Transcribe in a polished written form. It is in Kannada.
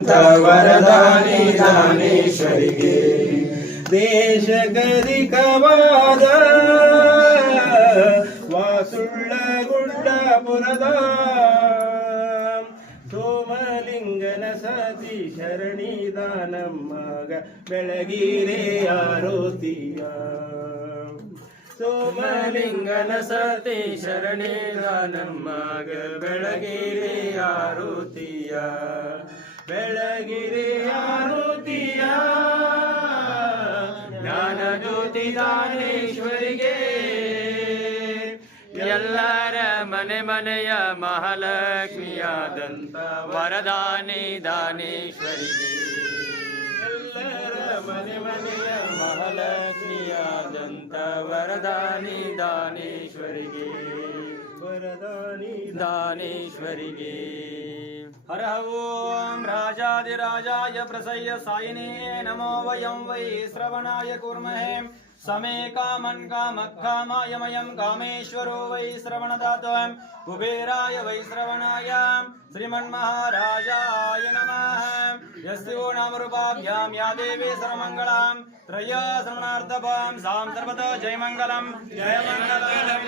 ವರದಾನಿ ದಾನೇಶ್ವರಿಗೆ ದೇಶಗದಿಕವಾದ ವಾಸುಳ್ಳ ಗುಡ್ಡಪುರದ ಸೋಮಲಿಂಗನ ಸತಿ ಶರಣಿದ ನಮ್ಮಗ ಬೆಳಗಿರೆ ಆರೋತಿಯ ಸೋಮಲಿಂಗನ ಸತಿ ಶರಣಿದ ನಮ್ಮಗ ಬೆಳಗಿರೆ ಆರೋತಿಯ ಬೆಳಗಿರೆ ಆರೋತಿಯ ಜ್ಞಾನ ಜ್ಯೋತಿ ದಾನೇಶ್ವರಿಗೆ ಎಲ್ಲರ ಮನೆ ಮನೆಯ ಮಹಾಲಕ್ಷ್ಮಿಯಾದಂತ ವರದಾನಿ ದಾನೇಶ್ವರಿಗೆ ಎಲ್ಲರ ಮನೆ ಮನೆಯ ಮಹಾಲಕ್ಷ್ಮಿಯಾದಂತ ವರದಾನಿ ದಾನೇಶ್ವರಿಗೆ ವರದಾನಿ ದಾನೇಶ್ವರಿಗೆ ಹರ ಓಂ ರಾಜಾದಿರಾಜಾಯ ಪ್ರಸಯ್ಯ ಸಾಯಿನೇ ನಮೋ ವಯಂ ವೈ ಶ್ರವಣಾಯ ಕುರ್ಮಹೇ ಸಮೇ ಕಾಮನ್ ಕಾಮಕ್ಕಾಮಾಯಮಯಂ ಕಾಮೇಶ್ವರೋ ವೈ ಶ್ರವಣದಾತಂ ಕುಬೇರಾಯ ವೈ ಶ್ರವಣಾಯ ಶ್ರೀಮನ್ಮಹಾರಾಜಾಯ ನಮಃ ಯಸ್ಯೋ ನಾಮರೂಪಾಭ್ಯಾಂ ಯಾ ದೇವಿ ಸರ್ವಮಂಗಳಂ ತ್ರಯ ಶ್ರವಣಾರ್ಥಭಾಂ ಸಾಂ ಸರ್ವತೋ ಜಯಮಂಗಲಂ ಜಯಮಂಗಲಂ